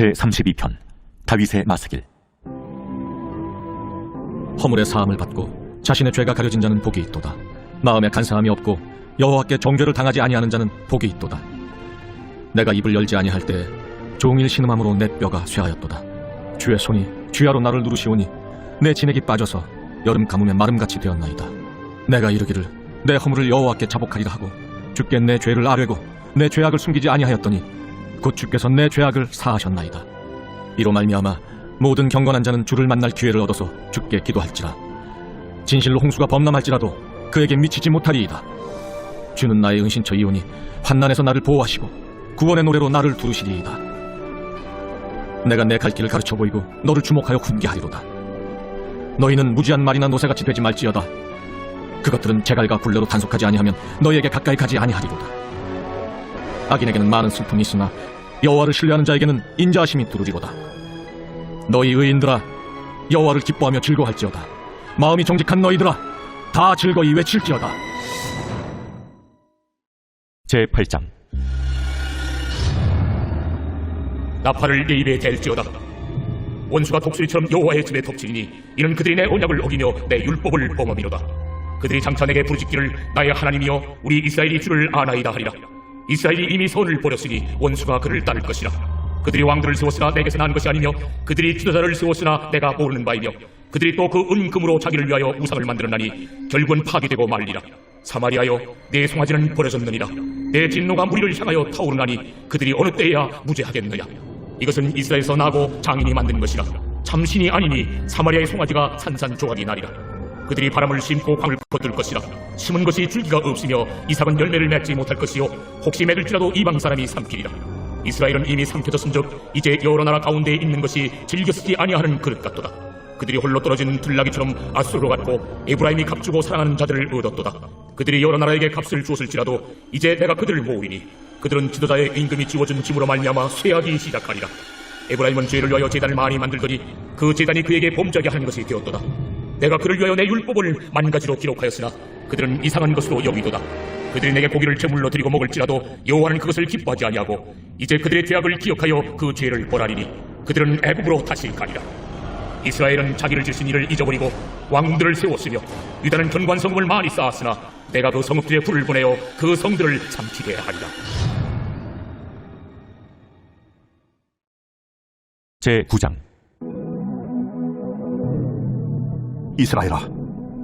제32편 다윗의 마스길. 허물의 사함을 받고 자신의 죄가 가려진 자는 복이 있도다. 마음에 간사함이 없고 여호와께 정죄를 당하지 아니하는 자는 복이 있도다. 내가 입을 열지 아니할 때 종일 신음함으로 내 뼈가 쇠하였도다. 주의 손이 쥐하로 나를 누르시오니 내 진액이 빠져서 여름 가뭄에 마름같이 되었나이다. 내가 이르기를 내 허물을 여호와께 자복하리라 하고 주께 내 죄를 아뢰고 내 죄악을 숨기지 아니하였더니 곧 주께서 내 죄악을 사하셨나이다. 이로 말미암아 모든 경건한 자는 주를 만날 기회를 얻어서 주께 기도할지라. 진실로 홍수가 범람할지라도 그에게 미치지 못하리이다. 주는 나의 은신처이오니 환난에서 나를 보호하시고 구원의 노래로 나를 두르시리이다. 내가 내 갈 길을 가르쳐 보이고 너를 주목하여 굳게 하리로다. 너희는 무지한 말이나 노새같이 되지 말지어다. 그것들은 제갈과 굴레로 단속하지 아니하면 너희에게 가까이 가지 아니하리로다. 악인에게는 많은 슬픔이 있으나 여호와를 신뢰하는 자에게는 인자하심이 두루리로다. 너희 의인들아, 여호와를 기뻐하며 즐거워할지어다. 마음이 정직한 너희들아, 다 즐거이 외칠지어다. 제8장. 나팔을 내 입에 댈지어다. 원수가 독수리처럼 여호와의 집에 덮치리니 이는 그들이 내 언약을 어기며 내 율법을 범함이로다. 그들이 장차 내게 부르짖기를 나의 하나님이여 우리 이스라엘이 주를 아나이다 하리라. 이스라엘이 이미 선을 버렸으니 원수가 그를 따를 것이라. 그들이 왕들을 세웠으나 내게서 난 것이 아니며 그들이 지도자를 세웠으나 내가 모르는 바이며 그들이 또 그 은금으로 자기를 위하여 우상을 만들었나니 결국은 파괴되고 말리라. 사마리아여, 내 송아지는 버려졌느니라. 내 진노가 무리를 향하여 타오르나니 그들이 어느 때에야 무죄하겠느냐. 이것은 이스라엘에서 나고 장인이 만든 것이라. 참신이 아니니 사마리아의 송아지가 산산조각이 나리라. 그들이 바람을 심고 광을 거둘 것이라. 심은 것이 줄기가 없으며 이삭은 열매를 맺지 못할 것이요 혹시 맺을지라도 이방 사람이 삼키리라. 이스라엘은 이미 삼켜졌은즉 이제 여러 나라 가운데 있는 것이 즐겨 쓰지 아니하는 그릇 같도다. 그들이 홀로 떨어진 들나귀처럼 아수르로 갔고 에브라임이 값주고 사랑하는 자들을 얻었도다. 그들이 여러 나라에게 값을 주었을지라도 이제 내가 그들을 모으리니 그들은 지도자의 임금이 지워준 짐으로 말미암아 쇠하기 시작하리라. 에브라임은 죄를 위하여 제단을 많이 만들더니 그 제단이 그에게 범죄하게 하는 것이 되었도다. 내가 그를 위하여 내 율법을 만가지로 기록하였으나 그들은 이상한 것으로 여기도다. 그들이 내게 고기를 제물로 드리고 먹을지라도 여호와는 그것을 기뻐하지 아니하고 이제 그들의 죄악을 기억하여 그 죄를 벌하리니 그들은 애굽으로 다시 가리라. 이스라엘은 자기를 지신 일을 잊어버리고 왕들을 세웠으며 유다는 견고한 성읍을 많이 쌓았으나 내가 그 성읍들에 불을 보내어 그 성들을 삼키게 하리라. 제9장. 이스라엘아,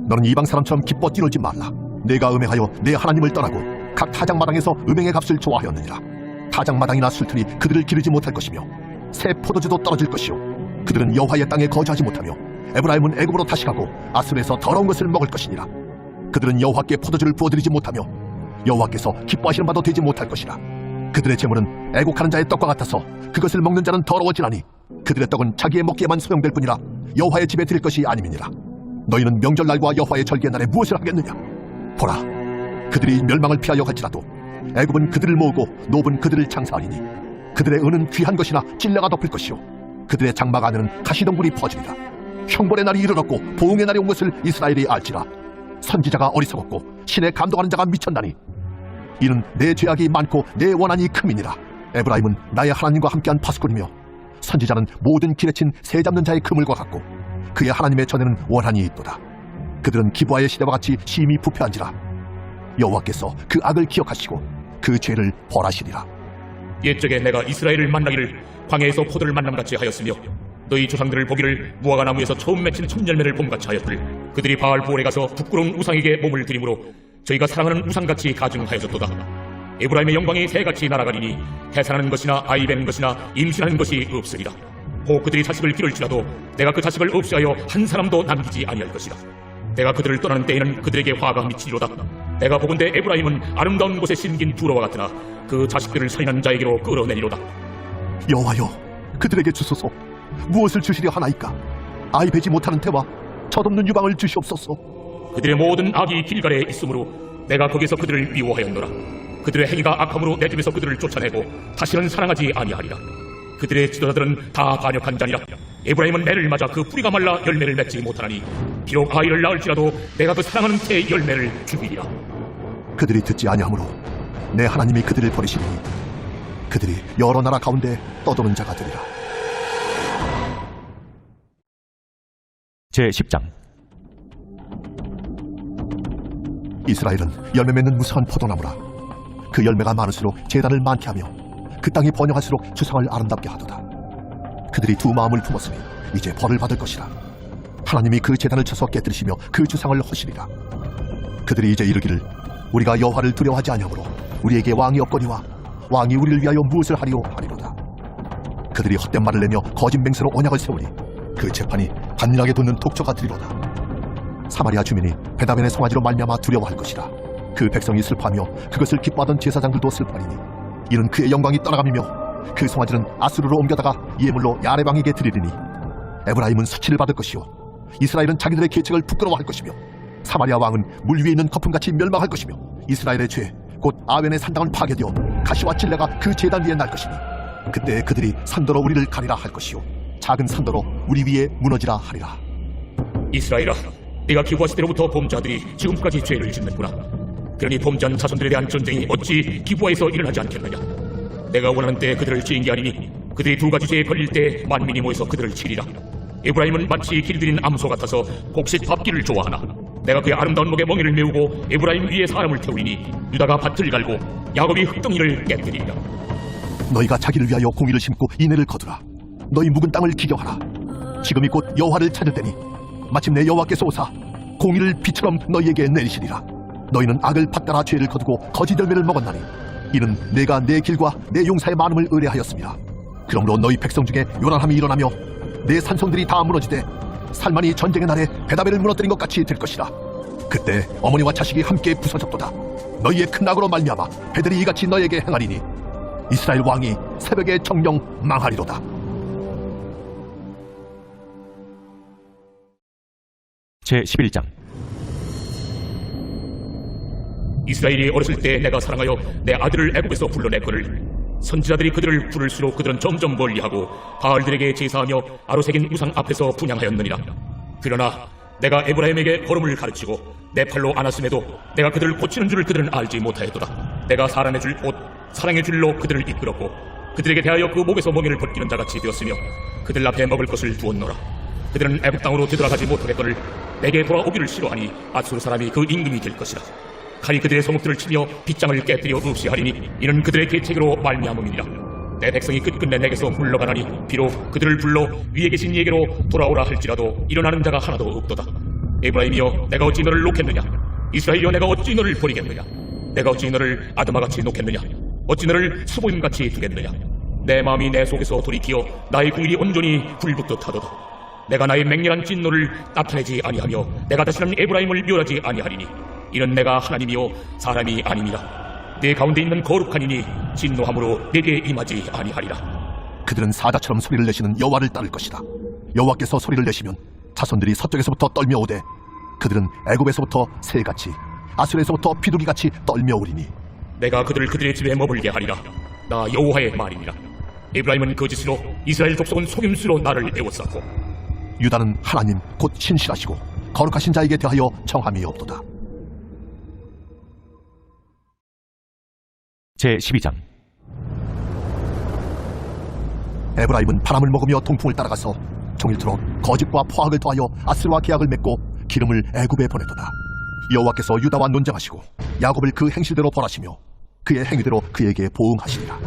너는 이방 사람처럼 기뻐 뛰놀지 말라. 내가 음행하여 내 하나님을 떠나고 각 타작마당에서 음행의 값을 좋아하였느니라. 타작마당이나 술틀이 그들을 기르지 못할 것이며 새 포도주도 떨어질 것이요 그들은 여호와의 땅에 거주하지 못하며 에브라임은 애굽으로 다시 가고 아수르에서 더러운 것을 먹을 것이니라. 그들은 여호와께 포도주를 부어드리지 못하며 여호와께서 기뻐하시는 바도 되지 못할 것이라. 그들의 재물은 애곡하는 자의 떡과 같아서 그것을 먹는 자는 더러워지나니 그들의 떡은 자기의 먹기에만 소용될 뿐이라 여호와의 집에 드릴 것이 아님이니라. 너희는 명절날과 여호와의 절기날에 무엇을 하겠느냐? 보라, 그들이 멸망을 피하여 갈지라도 애굽은 그들을 모으고 노브는 그들을 장사하리니 그들의 은은 귀한 것이나 찔레가 덮을 것이요 그들의 장막 안에는 가시덩굴이 퍼지리라. 형벌의 날이 이르렀고 보응의 날이 온 것을 이스라엘이 알지라. 선지자가 어리석었고 신에 감동하는 자가 미쳤나니 이는 내 죄악이 많고 내 원한이 큼이니라. 에브라임은 나의 하나님과 함께한 파수꾼이며 선지자는 모든 길에 친 새 잡는 자의 그물과 같고 그의 하나님의 전에는 원한이 있도다. 그들은 기브아의 시대와 같이 심히 부패한지라. 여호와께서 그 악을 기억하시고 그 죄를 벌하시리라. 옛적에 내가 이스라엘을 만나기를 광야에서 포도를 만남같이 하였으며 너희 조상들을 보기를 무화과 나무에서 처음 맺힌 첫 열매를 봄같이 하였으니 그들이 바알 보올에 가서 부끄러운 우상에게 몸을 드림으로 저희가 사랑하는 우상같이 가증하여졌도다. 에브라임의 영광이 새같이 날아가리니 해산하는 것이나 아이 베는 것이나 임신하는 것이 없으리라. 혹 그들이 자식을 기를지라도 내가 그 자식을 없이하여 한 사람도 남기지 아니할 것이다. 내가 그들을 떠나는 때에는 그들에게 화가 미치리로다. 내가 보건대 에브라임은 아름다운 곳에 심긴 두로와 같으나 그 자식들을 살인한 자에게로 끌어내리로다. 여호와여, 그들에게 주소서. 무엇을 주시려 하나이까? 아이 베지 못하는 태와 젖없는 유방을 주시옵소서. 그들의 모든 악이 길갈에 있으므로 내가 거기서 그들을 미워하였노라. 그들의 행위가 악함으로 내 집에서 그들을 쫓아내고 다시는 사랑하지 아니하리라. 그들의 지도자들은 다 반역한 자니라. 에브라임은 매를 맞아 그 뿌리가 말라 열매를 맺지 못하나니 비록 아이를 낳을지라도 내가 그 사랑하는 태의 열매를 죽이리라. 그들이 듣지 아니하므로 내 하나님이 그들을 버리시리니 그들이 여러 나라 가운데 떠도는 자가 되리라. 제10장. 이스라엘은 열매 맺는 무성한 포도나무라. 그 열매가 많을수록 제단을 많게 하며 그 땅이 번영할수록 주상을 아름답게 하도다. 그들이 두 마음을 품었으니 이제 벌을 받을 것이라. 하나님이 그 제단을 쳐서 깨뜨리시며 그 주상을 허시리라. 그들이 이제 이르기를 우리가 여호와를 두려워하지 아니하므로 우리에게 왕이 없거니와 왕이 우리를 위하여 무엇을 하리오 하리로다. 그들이 헛된 말을 내며 거짓 맹세로 언약을 세우니 그 재판이 반일하게 돋는 독처가 되리로다. 사마리아 주민이 베다벤의 송아지로 말미암아 두려워할 것이라. 그 백성이 슬퍼하며 그것을 기뻐하던 제사장들도 슬퍼하리니 이는 그의 영광이 떠나감이며 그 송아지는 아수르로 옮겨다가 예물로 야레방에게 드리리니 에브라임은 수치를 받을 것이요 이스라엘은 자기들의 계책을 부끄러워할 것이며 사마리아 왕은 물 위에 있는 거품같이 멸망할 것이며 이스라엘의 죄 곧 아웬의 산당은 파괴되어 가시와 찔레가 그 제단 위에 날 것이니 그때 그들이 산더러 우리를 가리라 할 것이요 작은 산더러 우리 위에 무너지라 하리라. 이스라엘아, 네가 기부하실 때로부터 범죄자들이 지금까지 죄를 짓는구나. 그러니 범죄한 자손들에 대한 전쟁이 어찌 기부하에서 일어나지 않겠느냐. 내가 원하는 때 그들을 치인 게 아니니 그들이 두 가지 죄에 걸릴 때 만민이 모여서 그들을 치리라. 에브라임은 마치 길들인 암소 같아서 곡식 밟기를 좋아하나 내가 그의 아름다운 목에 멍에를 메우고 에브라임 위에 사람을 태우리니 유다가 밭을 갈고 야곱이 흙덩이를 깨뜨리리라. 너희가 자기를 위하여 공의를 심고 인애를 거두라. 너희 묵은 땅을 기경하라. 지금이 곧 여호와를 찾을 때니 마침내 여호와께서 오사 공의를 비처럼 너희에게 내리시리라. 너희는 악을 받따라 죄를 거두고 거짓 열매를 먹었나니 이는 내가 내 길과 내 용사의 많음을 의뢰하였습니다. 그러므로 너희 백성 중에 요란함이 일어나며 내 산성들이 다 무너지되 살만이 전쟁의 날에 베다벨을 무너뜨린 것 같이 될 것이라. 그때 어머니와 자식이 함께 부서졌도다. 너희의 큰 악으로 말미암아 배들이 이같이 너희에게 행하리니 이스라엘 왕이 새벽에 정령 망하리로다. 제11장. 이스라엘이 어렸을 때 내가 사랑하여 내 아들을 애굽에서 불러냈거늘 선지자들이 그들을 부를수록 그들은 점점 멀리하고 바알들에게 제사하며 아로새긴 우상 앞에서 분향하였느니라. 그러나 내가 에브라임에게 걸음을 가르치고 내 팔로 안았음에도 내가 그들을 고치는 줄을 그들은 알지 못하였도다. 내가 사랑의 줄 곧 사랑의 줄로 그들을 이끌었고 그들에게 대하여 그 목에서 멍에를 벗기는 자같이 되었으며 그들 앞에 먹을 것을 두었노라. 그들은 애굽 땅으로 되돌아가지 못하겠거늘 내게 돌아오기를 싫어하니 아수르 사람이 그 임금이 될 것이라. 칼이 그들의 성읍들을 치며 빗장을 깨뜨려 없이 하리니 이는 그들의 계책으로 말미암음이니라. 내 백성이 끝끝내 내게서 물러가나니 비록 그들을 불러 위에 계신 이에게로 돌아오라 할지라도 일어나는 자가 하나도 없도다. 에브라임이여 내가 어찌 너를 놓겠느냐. 이스라엘이여 내가 어찌 너를 버리겠느냐. 내가 어찌 너를 아드마같이 놓겠느냐. 어찌 너를 수보임같이 두겠느냐. 내 마음이 내 속에서 돌이키어 나의 궁일이 온전히 불붙듯 하도다. 내가 나의 맹렬한 진노를 나타내지 아니하며 내가 다시는 에브라임을 멸하지 아니하리니 이는 내가 하나님이요 사람이 아님이라. 내 가운데 있는 거룩한 이니 진노함으로 내게 임하지 아니하리라. 그들은 사자처럼 소리를 내시는 여호와를 따를 것이다. 여호와께서 소리를 내시면 자손들이 서쪽에서부터 떨며 오되 그들은 애굽에서부터 새같이 아수르에서부터 비둘기같이 떨며 오리니 내가 그들의 집에 머물게 하리라. 나 여호와의 말이니라. 에브라임은 거짓으로 이스라엘 족속은 속임수로 나를 애워쌌고 유다는 하나님 곧 신실하시고 거룩하신 자에게 대하여 정함이 없도다. 제12장. 에브라임은 바람을 먹으며 동풍을 따라가서 종일토록 거짓과 포악을 더하여 아스르와 계약을 맺고 기름을 애굽에 보내도다. 여호와께서 유다와 논쟁하시고 야곱을 그 행실대로 벌하시며 그의 행위대로 그에게 보응하시리라.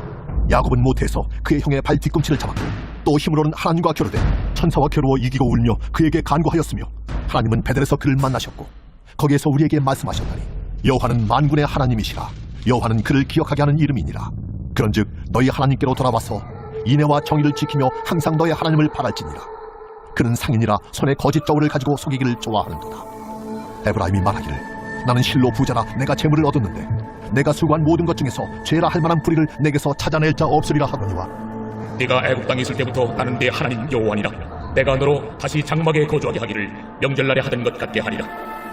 야곱은 모태에서 그의 형의 발 뒤꿈치를 잡았고 또 힘으로는 하나님과 겨루되 천사와 겨루어 이기고 울며 그에게 간구하였으며 하나님은 베델에서 그를 만나셨고 거기에서 우리에게 말씀하셨다니 여호와는 만군의 하나님이시라. 여호와는 그를 기억하게 하는 이름이니라. 그런즉 너희 하나님께로 돌아와서 인애와 정의를 지키며 항상 너희 하나님을 바랄지니라. 그는 상인이라 손에 거짓 저울을 가지고 속이기를 좋아하는도다. 에브라임이 말하기를 나는 실로 부자라 내가 재물을 얻었는데 내가 수고한 모든 것 중에서 죄라 할 만한 불의를 내게서 찾아낼 자 없으리라 하더니와 네가 애굽 땅에 있을 때부터 나는 네 하나님 여호와니라. 내가 너로 다시 장막에 거주하게 하기를 명절날에 하던 것 같게 하리라.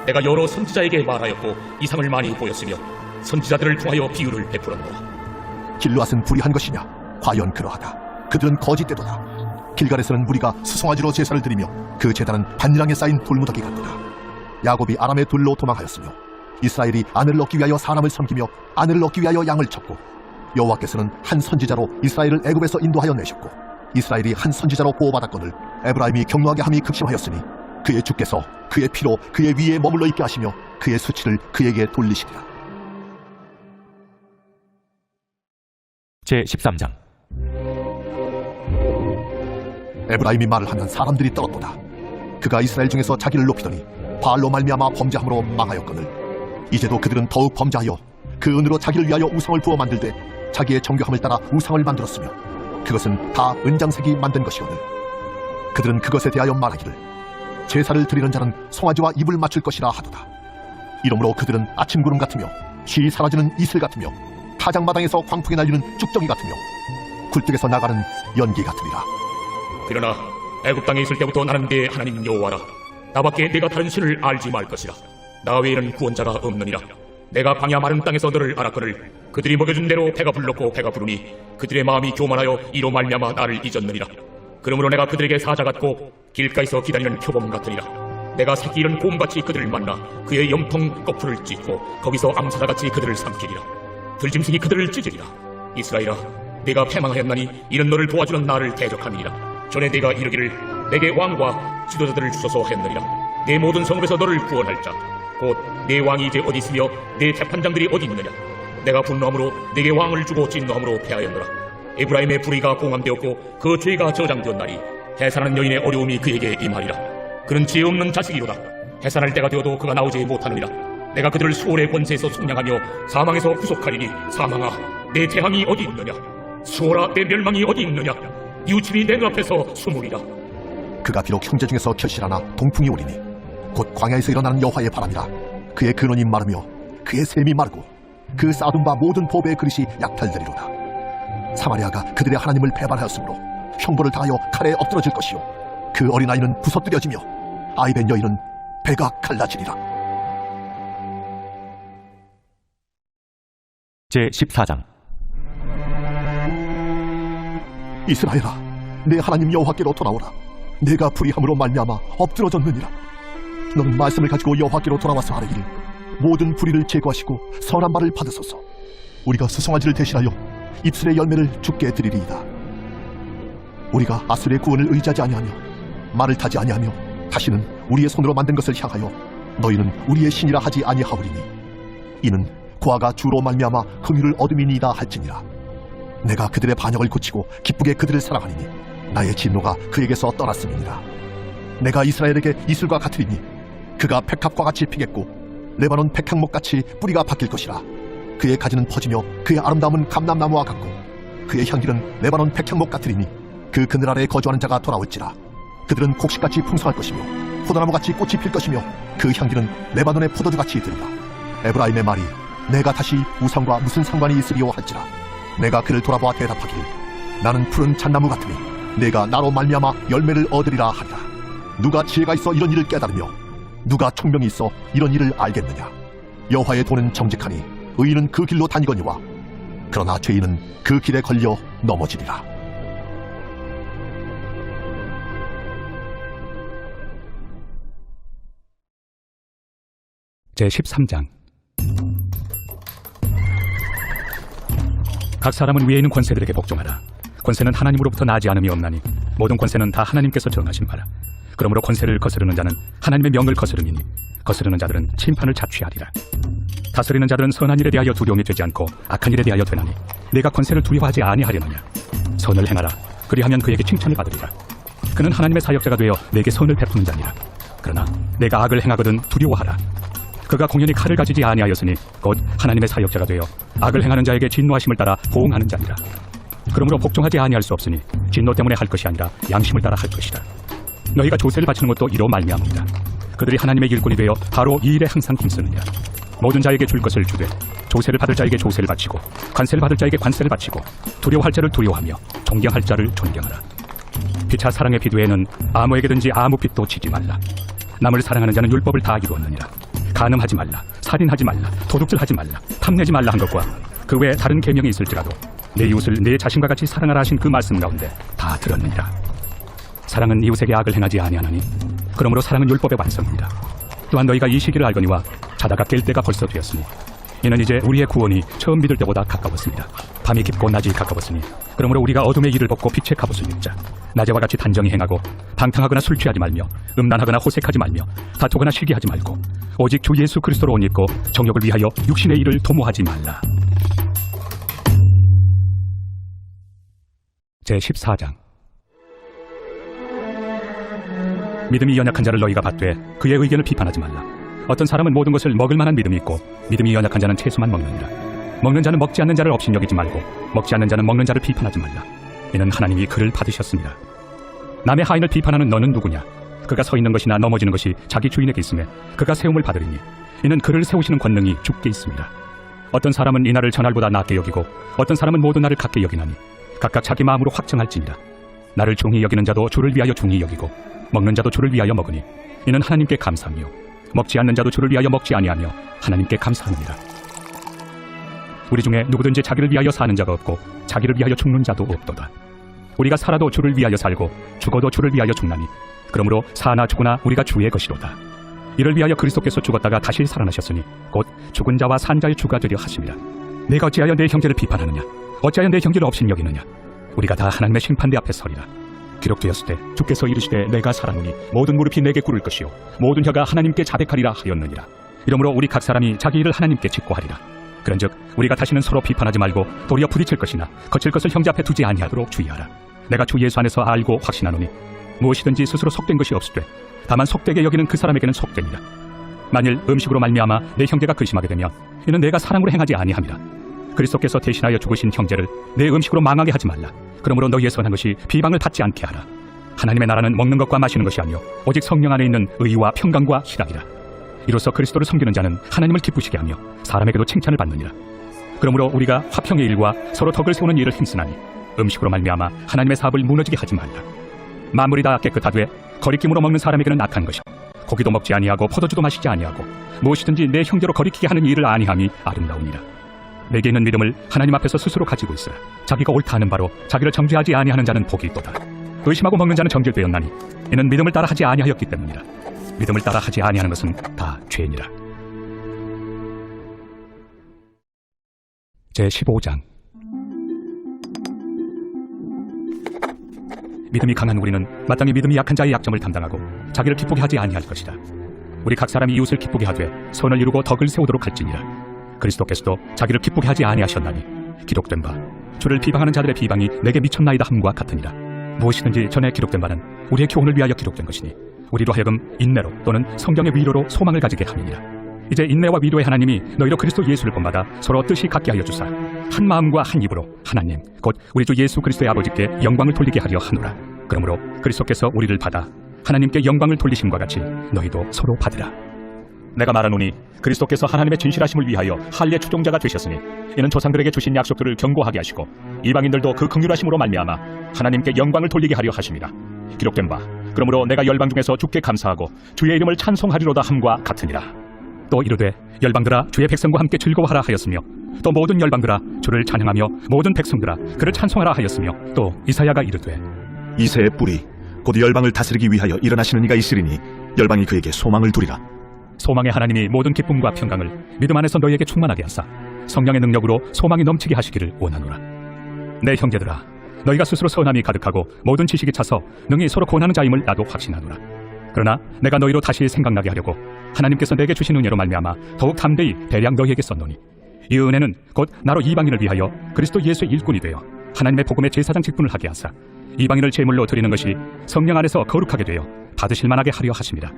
내가 여러 선지자에게 말하였고 이상을 많이 보였으며 선지자들을 통하여 비유를 베풀었노라. 길르앗은 불의한 것이냐? 과연 그러하다. 그들은 거짓되도다. 길갈에서는 무리가 수송아지로 제사를 드리며 그 제단은 반일항에 쌓인 돌무더기 같도다. 야곱이 아람의 둘로 도망하였으며 이스라엘이 아내를 얻기 위하여 사람을 섬기며 아내를 얻기 위하여 양을 쳤고 여호와께서는 한 선지자로 이스라엘을 애굽에서 인도하여 내셨고 이스라엘이 한 선지자로 보호받았거늘 에브라임이 경노하게 함이 극심하였으니 그의 주께서 그의 피로 그의 위에 머물러 있게 하시며 그의 수치를 그에게 돌리시리라. 제13장 에브라임이 말을 하면 사람들이 떨었도다. 그가 이스라엘 중에서 자기를 높이더니 바알로 말미암아 범죄함으로 망하였거늘 이제도 그들은 더욱 범죄하여 그 은으로 자기를 위하여 우상을 부어 만들되 자기의 정교함을 따라 우상을 만들었으며 그것은 다 은장색이 만든 것이거늘 그들은 그것에 대하여 말하기를 제사를 드리는 자는 송아지와 입을 맞출 것이라 하도다. 이러므로 그들은 아침 구름 같으며 쉬이 사라지는 이슬 같으며 타작마당에서 광풍이 날리는 쭉정이 같으며 굴뚝에서 나가는 연기 같으리라. 그러나 애굽 땅에 있을 때부터 나는 네 하나님 여호와라. 나밖에 네가 다른 신을 알지 말 것이라. 나 외에는 구원자가 없느니라. 내가 광야 마른 땅에서 너를 알았거늘 그들이 먹여준 대로 배가 불렀고 배가 부르니 그들의 마음이 교만하여 이로 말미암아 나를 잊었느니라. 그러므로 내가 그들에게 사자 같고 길가에서 기다리는 표범 같으니라. 내가 새끼 잃은 곰같이 그들을 만나 그의 염통 거풀을 찢고 거기서 암사자같이 그들을 삼키리라. 들짐승이 그들을 찢으리라. 이스라엘아, 내가 패망하였나니 이는 너를 도와주는 나를 대적함이니라. 전에 내가 이르기를 내게 왕과 지도자들을 주소서 했느니라. 내 모든 성읍에서 너를 구원할 자 곧 내 왕이 이제 어디 있으며 내 재판장들이 어디 있느냐. 내가 분노함으로 내게 왕을 주고 진노함으로 패하였노라. 에브라임의 불의가 봉함되었고 그 죄가 저장되었나니 해산하는 여인의 어려움이 그에게 임하리라. 그는 지혜 없는 자식이로다. 해산할 때가 되어도 그가 나오지 못하느니라. 내가 그들을 수월의 권세에서 속량하며 사망에서 구속하리니 사망아 내 재앙이 어디 있느냐. 수월아 내 멸망이 어디 있느냐. 이웃집이 내 앞에서 숨으리라. 그가 비록 형제 중에서 결실하나 동풍이 오리니 곧 광야에서 일어나는 여호와의 바람이라. 그의 근원이 마르며 그의 샘이 마르고 그 쌓아둔 바 모든 보배의 그릇이 약탈되리로다. 사마리아가 그들의 하나님을 배반하였으므로 형벌을 당하여 칼에 엎드러질 것이요 그 어린아이는 부서뜨려지며 아이벤 여인은 배가 갈라지리라. 제14장 이스라엘아, 내 하나님 여호와께로 돌아오라. 내가 불의함으로 말미암아 엎드러졌느니라. 너는 말씀을 가지고 여호와께로 돌아와서 하르기를 모든 불의를 제거하시고 선한 말을 받으소서. 우리가 수송아지를 대신하여 입술의 열매를 주께 드리리이다. 우리가 아술의 구원을 의지하지 아니하며 말을 타지 아니하며 다시는 우리의 손으로 만든 것을 향하여 너희는 우리의 신이라 하지 아니하오리니 이는 고아가 주로 말미암아 긍휼을 얻음이니이다 할지니라. 내가 그들의 반역을 고치고 기쁘게 그들을 사랑하리니 나의 진노가 그에게서 떠났음이니라. 내가 이스라엘에게 이슬과 같으리니 그가 백합과 같이 피겠고 레바논 백향목같이 뿌리가 바뀔 것이라. 그의 가지는 퍼지며 그의 아름다움은 감람나무와 같고 그의 향기는 레바논 백향목 같으리니 그 그늘 아래에 거주하는 자가 돌아올지라. 그들은 곡식같이 풍성할 것이며 포도나무같이 꽃이 필 것이며 그 향기는 레바논의 포도주같이 들리라. 에브라임의 말이 내가 다시 우상과 무슨 상관이 있으리요 할지라. 내가 그를 돌아보아 대답하기를 나는 푸른 잣나무 같으니 내가 나로 말미암아 열매를 얻으리라 하리라. 누가 지혜가 있어 이런 일을 깨달으며 누가 총명이 있어 이런 일을 알겠느냐. 여호와의 도는 정직하니 의인은 그 길로 다니거니와 그러나 죄인은 그 길에 걸려 넘어지리라. 제13장 각 사람은 위에 있는 권세들에게 복종하라. 권세는 하나님으로부터 나지 않음이 없나니 모든 권세는 다 하나님께서 정하신 바라. 그러므로 권세를 거스르는 자는 하나님의 명을 거스르니니 거스르는 자들은 심판을 자취하리라. 다스리는 자들은 선한 일에 대하여 두려움이 되지 않고 악한 일에 대하여 되나니 내가 권세를 두려워하지 아니하려느냐. 선을 행하라. 그리하면 그에게 칭찬을 받으리라. 그는 하나님의 사역자가 되어 내게 선을 베푸는 자니라. 그러나 내가 악을 행하거든 두려워하라. 그가 공연히 칼을 가지지 아니하였으니 곧 하나님의 사역자가 되어 악을 행하는 자에게 진노하심을 따라 보응하는 자니라. 그러므로 복종하지 아니할 수 없으니 진노 때문에 할 것이 아니라 양심을 따라 할 것이다. 너희가 조세를 바치는 것도 이로 말미암으리라. 그들이 하나님의 일꾼이 되어 바로 이 일에 항상 힘쓰느니라. 모든 자에게 줄 것을 주되 조세를 받을 자에게 조세를 바치고 관세를 받을 자에게 관세를 바치고 두려워할 자를 두려워하며 존경할 자를 존경하라. 피차 사랑의 비두에는 아무에게든지 아무 빚도 지지 말라. 남을 사랑하는 자는 율법을 다 이루었느니라. 간음하지 말라, 살인하지 말라, 도둑질하지 말라, 탐내지 말라 한 것과 그 외에 다른 계명이 있을지라도 내 이웃을 내 자신과 같이 사랑하라 하신 그 말씀 가운데 다 들었느니라. 사랑은 이웃에게 악을 행하지 아니하나니 그러므로 사랑은 율법의 완성입니다. 또한 너희가 이 시기를 알거니와 자다가 깰 때가 벌써 되었으니 이는 이제 우리의 구원이 처음 믿을 때보다 가까웠습니다. 밤이 깊고 낮이 가까웠으니 그러므로 우리가 어둠의 일을 벗고 빛의 갑옷을 입자. 낮에와 같이 단정히 행하고 방탕하거나 술 취하지 말며 음란하거나 호색하지 말며 다투거나 시기하지 말고 오직 주 예수 그리스도로 옷 입고 정욕을 위하여 육신의 일을 도모하지 말라. 제14장. 믿음이 연약한 자를 너희가 받되 그의 의견을 비판하지 말라. 어떤 사람은 모든 것을 먹을 만한 믿음이 있고 믿음이 연약한 자는 채소만 먹느니라. 먹는 자는 먹지 않는 자를 업신여기지 말고 먹지 않는 자는 먹는 자를 비판하지 말라. 이는 하나님이 그를 받으셨습니다. 남의 하인을 비판하는 너는 누구냐? 그가 서 있는 것이나 넘어지는 것이 자기 주인에게 있음에 그가 세움을 받으리니 이는 그를 세우시는 권능이 주께 있습니다. 어떤 사람은 이 날을 저날보다 낮게 여기고 어떤 사람은 모든 날을 같게 여기나니 각각 자기 마음으로 확정할지니라. 나를 중히 여기는 자도 주를 위하여 중히 여기고 먹는 자도 주를 위하여 먹으니 이는 하나님께 감사하며 먹지 않는 자도 주를 위하여 먹지 아니하며 하나님께 감사합니다. 우리 중에 누구든지 자기를 위하여 사는 자가 없고 자기를 위하여 죽는 자도 없도다. 우리가 살아도 주를 위하여 살고 죽어도 주를 위하여 죽나니 그러므로 사나 죽으나 우리가 주의 것이로다. 이를 위하여 그리스도께서 죽었다가 다시 살아나셨으니 곧 죽은 자와 산 자의 주가 되려 하심이라. 내가 어찌하여 내 형제를 비판하느냐? 어찌하여 내 형제를 업신여기느냐? 우리가 다 하나님의 심판대 앞에 서리라. 기록되었을 때 주께서 이르시되 내가 살았노니 모든 무릎이 내게 꿇을 것이요 모든 혀가 하나님께 자백하리라 하였느니라. 이러므로 우리 각 사람이 자기 일을 하나님께 직고하리라. 그런즉 우리가 다시는 서로 비판하지 말고 도리어 부딪힐 것이나 거칠 것을 형제 앞에 두지 아니하도록 주의하라. 내가 주 예수 안에서 알고 확신하노니 무엇이든지 스스로 속된 것이 없으되 다만 속되게 여기는 그 사람에게는 속됩니다. 만일 음식으로 말미암아 내 형제가 근심하게 되면 이는 내가 사랑으로 행하지 아니함이라. 그리스도께서 대신하여 죽으신 형제를 내 음식으로 망하게 하지 말라. 그러므로 너희의 선한 것이 비방을 받지 않게 하라. 하나님의 나라는 먹는 것과 마시는 것이 아니요 오직 성령 안에 있는 의와 평강과 희락이라. 이로써 그리스도를 섬기는 자는 하나님을 기쁘시게 하며 사람에게도 칭찬을 받느니라. 그러므로 우리가 화평의 일과 서로 덕을 세우는 일을 힘쓰나니 음식으로 말미암아 하나님의 사업을 무너지게 하지 말라. 만물이 다 깨끗하되 거리낌으로 먹는 사람에게는 악한 것이요 고기도 먹지 아니하고 포도주도 마시지 아니하고 무엇이든지 내 형제로 거리키게 하는 일을 아니함이 아름다우니라. 내게 있는 믿음을 하나님 앞에서 스스로 가지고 있으라. 자기가 옳다 하는 바로 자기를 정죄하지 아니하는 자는 복이 있도다. 의심하고 먹는 자는 정죄되었나니 이는 믿음을 따라 하지 아니하였기 때문이라. 믿음을 따라 하지 아니하는 것은 다 죄니라. 제15장. 믿음이 강한 우리는 마땅히 믿음이 약한 자의 약점을 담당하고 자기를 기쁘게 하지 아니할 것이다. 우리 각 사람이 이웃을 기쁘게 하되 선을 이루고 덕을 세우도록 할지니라. 그리스도께서도 자기를 기쁘게 하지 아니하셨나니 기록된 바 주를 비방하는 자들의 비방이 내게 미쳤나이다 함과 같으니라. 무엇이든지 전에 기록된 바는 우리의 교훈을 위하여 기록된 것이니 우리로 하여금 인내로 또는 성경의 위로로 소망을 가지게 함이니라. 이제 인내와 위로의 하나님이 너희로 그리스도 예수를 본받아 서로 뜻이 같게 하여 주사 한 마음과 한 입으로 하나님 곧 우리 주 예수 그리스도의 아버지께 영광을 돌리게 하려 하노라. 그러므로 그리스도께서 우리를 받아 하나님께 영광을 돌리심과 같이 너희도 서로 받으라. 내가 말하노니 그리스도께서 하나님의 진실하심을 위하여 할례 추종자가 되셨으니 이는 조상들에게 주신 약속들을 견고하게 하시고 이방인들도 그 긍휼하심으로 말미암아 하나님께 영광을 돌리게 하려 하심이라. 기록된 바 그러므로 내가 열방 중에서 주께 감사하고 주의 이름을 찬송하리로다 함과 같으니라. 또 이르되 열방들아 주의 백성과 함께 즐거워하라 하였으며 또 모든 열방들아 주를 찬양하며 모든 백성들아 그를 찬송하라 하였으며 또 이사야가 이르되 이새의 뿌리 곧 열방을 다스리기 위하여 일어나시는 이가 있으리니 열방이 그에게 소망을 두리라. 소망의 하나님이 모든 기쁨과 평강을 믿음 안에서 너희에게 충만하게 하사 성령의 능력으로 소망이 넘치게 하시기를 원하노라. 내 형제들아 너희가 스스로 선함이 가득하고 모든 지식이 차서 능히 서로 권하는 자임을 나도 확신하노라. 그러나 내가 너희로 다시 생각나게 하려고 하나님께서 내게 주신 은혜로 말미암아 더욱 담대히 대량 너희에게 썼노니 이 은혜는 곧 나로 이방인을 위하여 그리스도 예수의 일꾼이 되어 하나님의 복음의 제사장 직분을 하게 하사 이방인을 제물로 드리는 것이 성령 안에서 거룩하게 되어 받으실 만하게 하려 하심이라.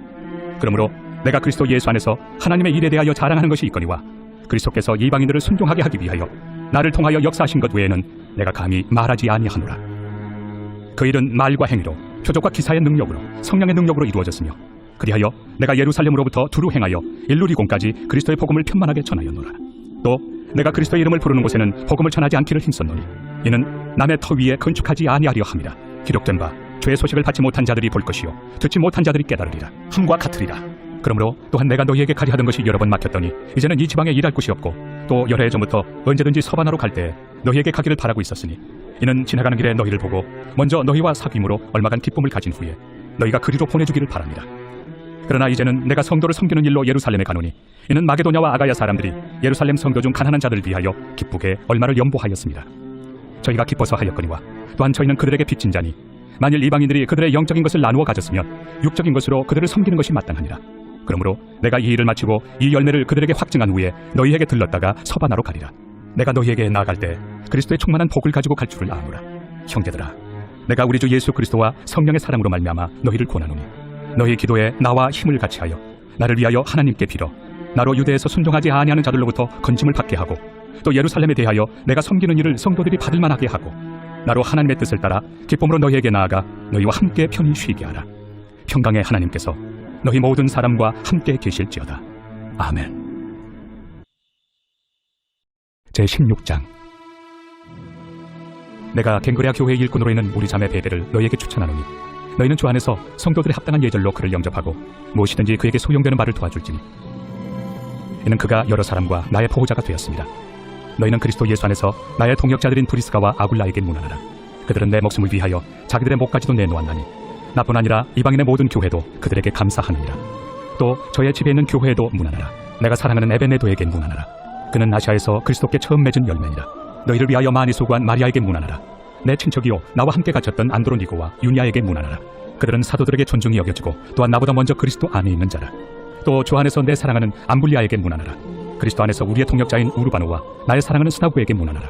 그러므로 내가 그리스도 예수 안에서 하나님의 일에 대하여 자랑하는 것이 있거니와 그리스도께서 이방인들을 순종하게 하기 위하여 나를 통하여 역사하신 것 외에는 내가 감히 말하지 아니하노라. 그 일은 말과 행위로 표적과 기사의 능력으로 성령의 능력으로 이루어졌으며 그리하여 내가 예루살렘으로부터 두루 행하여 일루리공까지 그리스도의 복음을 편만하게 전하였노라. 또 내가 그리스도의 이름을 부르는 곳에는 복음을 전하지 않기를 힘썼노니 이는 남의 터 위에 건축하지 아니하려 함이라. 기록된 바 죄의 소식을 받지 못한 자들이 볼 것이요 듣지 못한 자들이 깨달으리라 함과 같으리라. 그러므로 또한 내가 너희에게 가리 하던 것이 여러 번 막혔더니 이제는 이 지방에 일할 곳이 없고 또 여러 해 전부터 언제든지 서반하러 갈 때 너희에게 가기를 바라고 있었으니 이는 지나가는 길에 너희를 보고 먼저 너희와 사귐으로 얼마간 기쁨을 가진 후에 너희가 그리로 보내주기를 바랍니다. 그러나 이제는 내가 성도를 섬기는 일로 예루살렘에 가노니 이는 마게도냐와 아가야 사람들이 예루살렘 성도 중 가난한 자들을 위하여 기쁘게 얼마를 연보하였습니다. 저희가 기뻐서 하였거니와 또한 저희는 그들에게 빚진 자니 만일 이방인들이 그들의 영적인 것을 나누어 가졌으면 육적인 것으로 그들을 섬기는 것이 마땅하니라. 그러므로 내가 이 일을 마치고 이 열매를 그들에게 확증한 후에 너희에게 들렀다가 서바나로 가리라. 내가 너희에게 나아갈 때 그리스도의 충만한 복을 가지고 갈 줄을 아노라. 형제들아, 내가 우리 주 예수 그리스도와 성령의 사랑으로 말미암아 너희를 권하노니 너희 기도에 나와 힘을 같이하여 나를 위하여 하나님께 빌어 나로 유대에서 순종하지 아니하는 자들로부터 건짐을 받게 하고 또 예루살렘에 대하여 내가 섬기는 일을 성도들이 받을 만하게 하고 나로 하나님의 뜻을 따라 기쁨으로 너희에게 나아가 너희와 함께 편히 쉬게 하라. 평강의 하나님께서 너희 모든 사람과 함께 계실지어다. 아멘. 제16장. 내가 갱그레아 교회 일꾼으로 있는 우리 자매 베베를 너희에게 추천하노니 너희는 주 안에서 성도들의 합당한 예절로 그를 영접하고 무엇이든지 그에게 소용되는 바를 도와줄지니 이는 그가 여러 사람과 나의 보호자가 되었습니다. 너희는 그리스도 예수 안에서 나의 동역자들인 브리스가와 아굴라에게 문안하라. 그들은 내 목숨을 위하여 자기들의 목까지도 내놓았나니 나뿐 아니라 이방인의 모든 교회도 그들에게 감사하느니라. 또 저의 집에 있는 교회에도 문안하라. 내가 사랑하는 에베네도에게 문안하라. 그는 아시아에서 그리스도께 처음 맺은 열매니라. 너희를 위하여 많이 수고한 마리아에게 문안하라. 내 친척이요 나와 함께 갇혔던 안드로니고와 유니아에게 문안하라. 그들은 사도들에게 존중이 여겨지고 또한 나보다 먼저 그리스도 안에 있는 자라. 또 주 안에서 내 사랑하는 암블리아에게 문안하라. 그리스도 안에서 우리의 동역자인 우르바노와 나의 사랑하는 스나구에게 문안하라.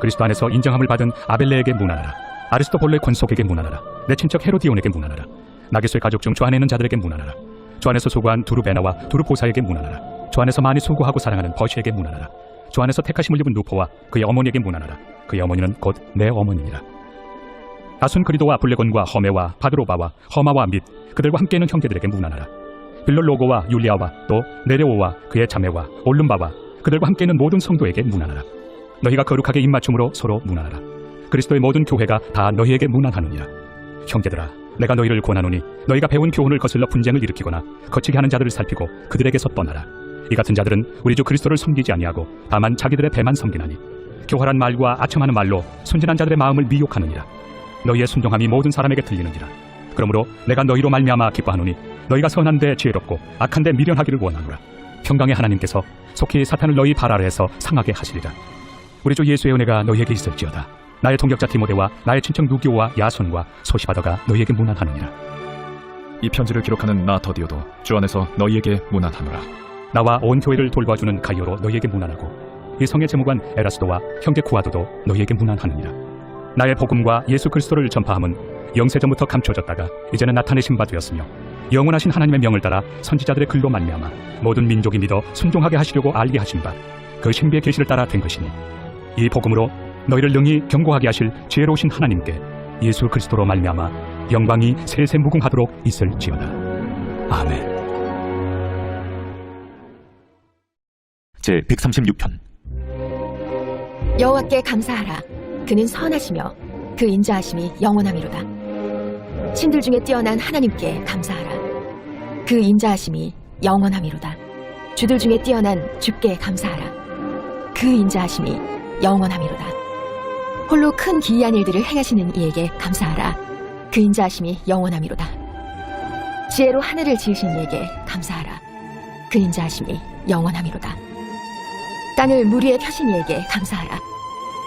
그리스도 안에서 인정함을 받은 아벨레에게 문안하라. 아리스토볼레 권속에게 문안하라. 내 친척 헤로디온에게 문안하라. 나게소의 가족 중 주 안에 있는 자들에게 문안하라. 주 안에서 수고한 두루베나와 두루보사에게 문안하라. 주 안에서 많이 수고하고 사랑하는 버시에게 문안하라. 주 안에서 택하심을 입은 누포와 그의 어머니에게 문안하라. 그의 어머니는 곧 내 어머니니라. 아순그리도와 블레곤과 허메와 바드로바와 허마와 및 그들과 함께 있는 형제들에게 문안하라. 빌롤로고와 율리아와 또 네레오와 그의 자매와 올름바와 그들과 함께 있는 모든 성도에게 문안하라. 너희가 거룩하게 입맞춤으로 서로 문안하라. 그리스도의 모든 교회가 다 너희에게 문안하느니라. 형제들아, 내가 너희를 권하노니 너희가 배운 교훈을 거슬러 분쟁을 일으키거나 거치게 하는 자들을 살피고 그들에게서 떠나라. 이 같은 자들은 우리 주 그리스도를 섬기지 아니하고 다만 자기들의 배만 섬기나니 교활한 말과 아첨하는 말로 순진한 자들의 마음을 미혹하느니라. 너희의 순종함이 모든 사람에게 들리느니라. 그러므로 내가 너희로 말미암아 기뻐하노니 너희가 선한데 지혜롭고 악한데 미련하기를 원하노라. 평강의 하나님께서 속히 사탄을 너희 발 아래에서 상하게 하시리라. 우리 주 예수의 은혜가 너희에게 있을지어다. 나의 동역자 디모데와 나의 친척 누기오와 야손과 소시바더가 너희에게 문안하느니라. 이 편지를 기록하는 나 더디오도 주 안에서 너희에게 문안하노라. 나와 온 교회를 돌봐주는 가이오로 너희에게 문안하고 이 성의 제무관 에라스도와 형제 구아도도 너희에게 문안하느니라. 나의 복음과 예수 그리스도를 전파함은 영세전부터 감춰졌다가 이제는 나타내신 바 되었으며 영원하신 하나님의 명을 따라 선지자들의 글로 말미암아 모든 민족이 믿어 순종하게 하시려고 알게 하신 바 그 신비의 계시를 따라 된 것이니 이 복음으로 너희를 능히 경고하게 하실 지혜로우신 하나님께 예수 그리스도로 말미암아 영광이 세세 무궁하도록 있을지어다. 아멘. 제 136편. 여호와께 감사하라. 그는 선하시며 그 인자하심이 영원함이로다. 신들 중에 뛰어난 하나님께 감사하라. 그 인자하심이 영원함이로다. 주들 중에 뛰어난 주께 감사하라. 그 인자하심이 영원함이로다. 홀로 큰 기이한 일들을 행하시는 이에게 감사하라. 그 인자하심이 영원함이로다. 지혜로 하늘을 지으신 이에게 감사하라. 그 인자하심이 영원함이로다. 땅을 물 위에 펴신 이에게 감사하라.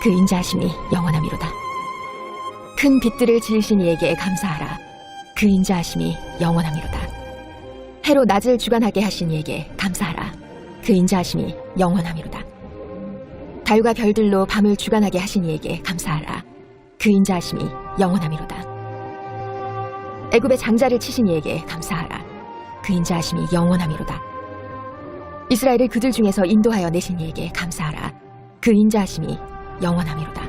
그 인자하심이 영원함이로다. 큰 빛들을 지으신 이에게 감사하라. 그 인자하심이 영원함이로다. 해로 낮을 주관하게 하신 이에게 감사하라. 그 인자하심이 영원함이로다. 달과 별들로 밤을 주관하게 하신 이에게 감사하라. 그 인자하심이 영원함이로다. 애굽의 장자를 치신 이에게 감사하라. 그 인자하심이 영원함이로다. 이스라엘을 그들 중에서 인도하여 내신 이에게 감사하라. 그 인자하심이 영원함이로다.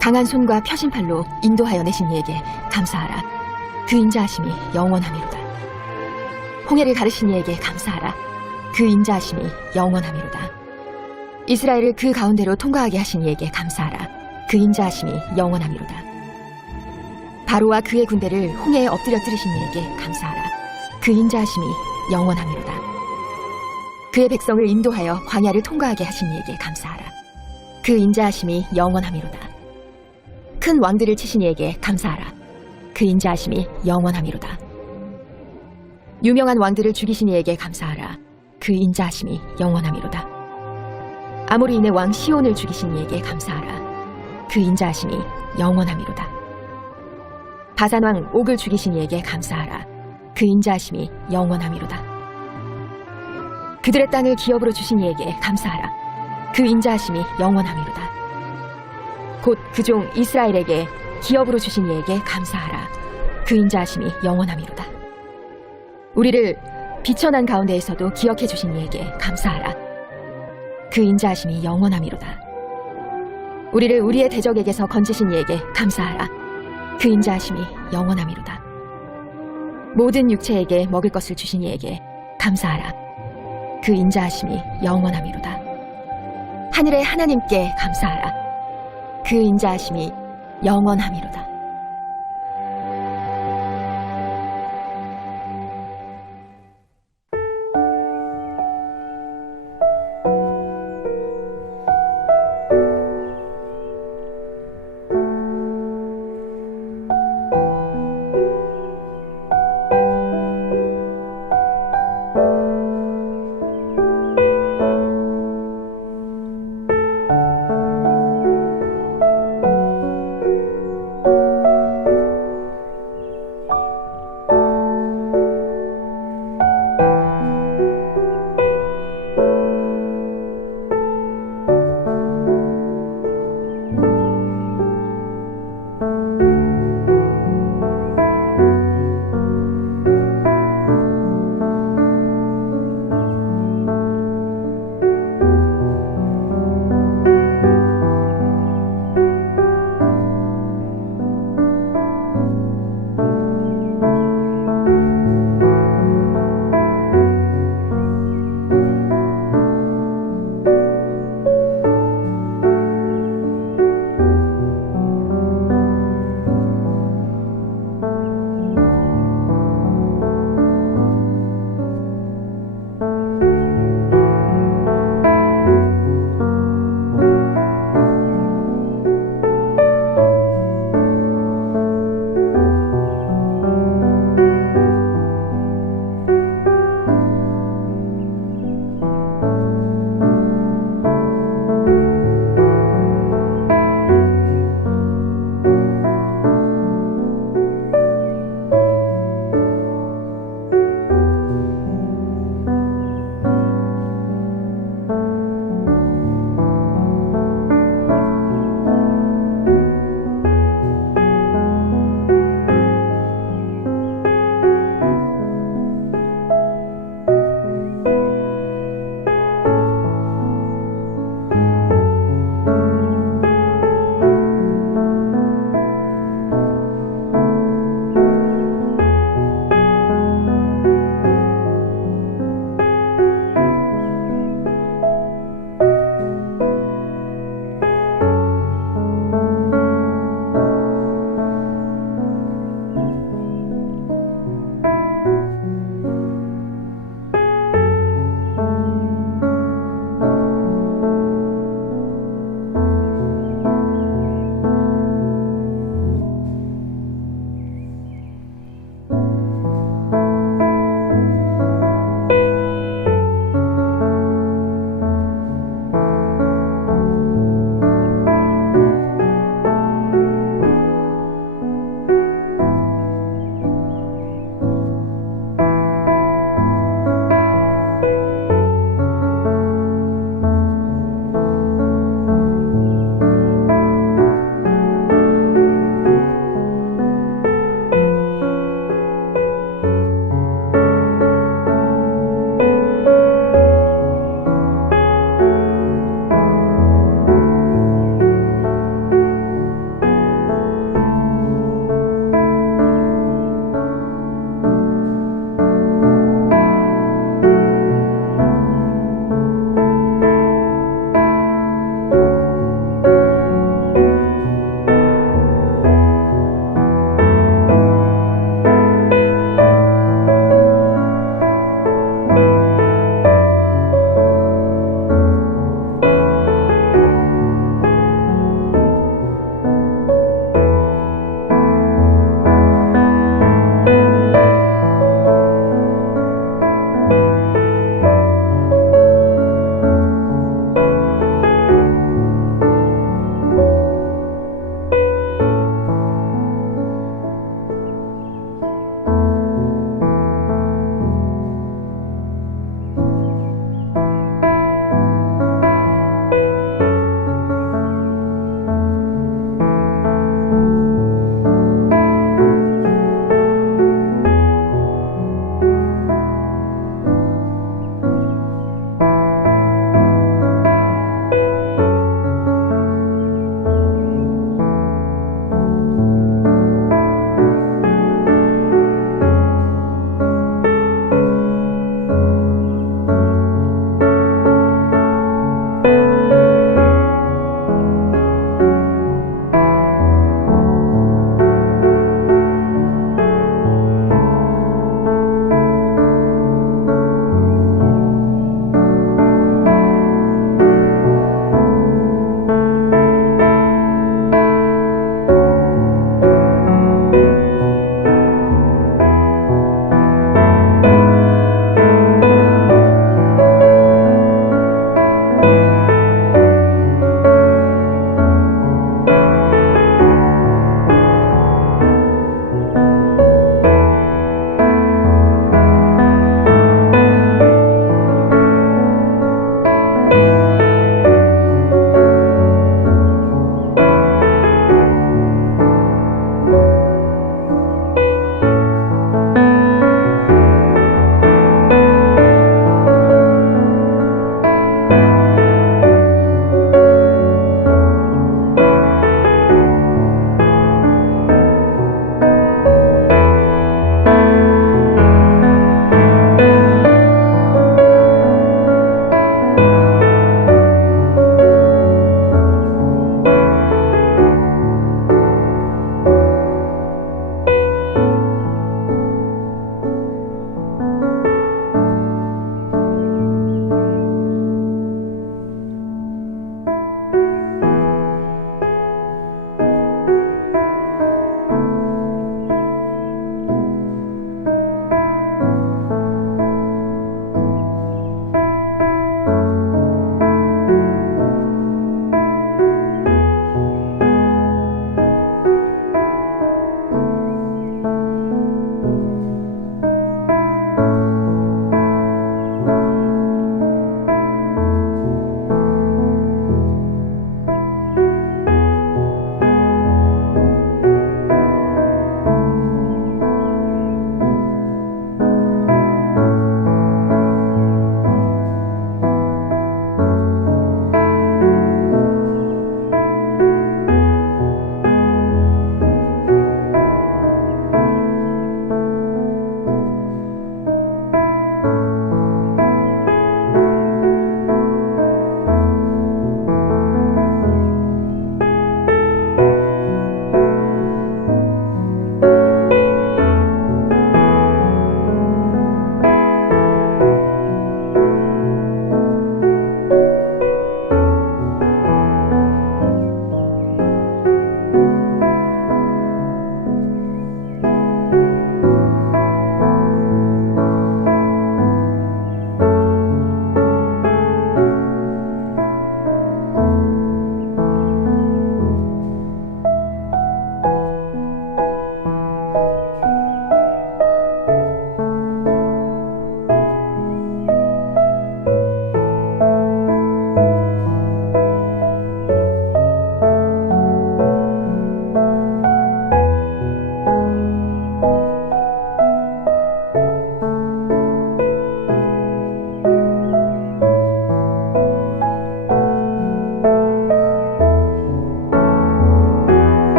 강한 손과 펴신 팔로 인도하여 내신 이에게 감사하라. 그 인자하심이 영원함이로다. 홍해를 가르신 이에게 감사하라. 그 인자하심이 영원함이로다. 이스라엘을 그 가운데로 통과하게 하신 이에게 감사하라. 그 인자하심이 영원함이로다. 바로와 그의 군대를 홍해에 엎드려 뜨리신 이에게 감사하라. 그 인자하심이 영원함이로다. 그의 백성을 인도하여 광야를 통과하게 하신 이에게 감사하라. 그 인자하심이 영원함이로다. 큰 왕들을 치신 이에게 감사하라. 그 인자하심이 영원함이로다. 유명한 왕들을 죽이신 이에게 감사하라. 그 인자하심이 영원함이로다. 아모리인의 왕 시온을 죽이신 이에게 감사하라. 그 인자하심이 영원함이로다. 바산 왕 옥을 죽이신 이에게 감사하라. 그 인자하심이 영원함이로다. 그들의 땅을 기업으로 주신 이에게 감사하라. 그 인자하심이 영원함이로다. 곧 그 종 이스라엘에게 기업으로 주신 이에게 감사하라. 그 인자하심이 영원함이로다. 우리를 비천한 가운데에서도 기억해 주신 이에게 감사하라. 그 인자하심이 영원함이로다. 우리를 우리의 대적에게서 건지신 이에게 감사하라. 그 인자하심이 영원함이로다. 모든 육체에게 먹을 것을 주신 이에게 감사하라. 그 인자하심이 영원함이로다. 하늘의 하나님께 감사하라. 그 인자하심이 영원함이로다.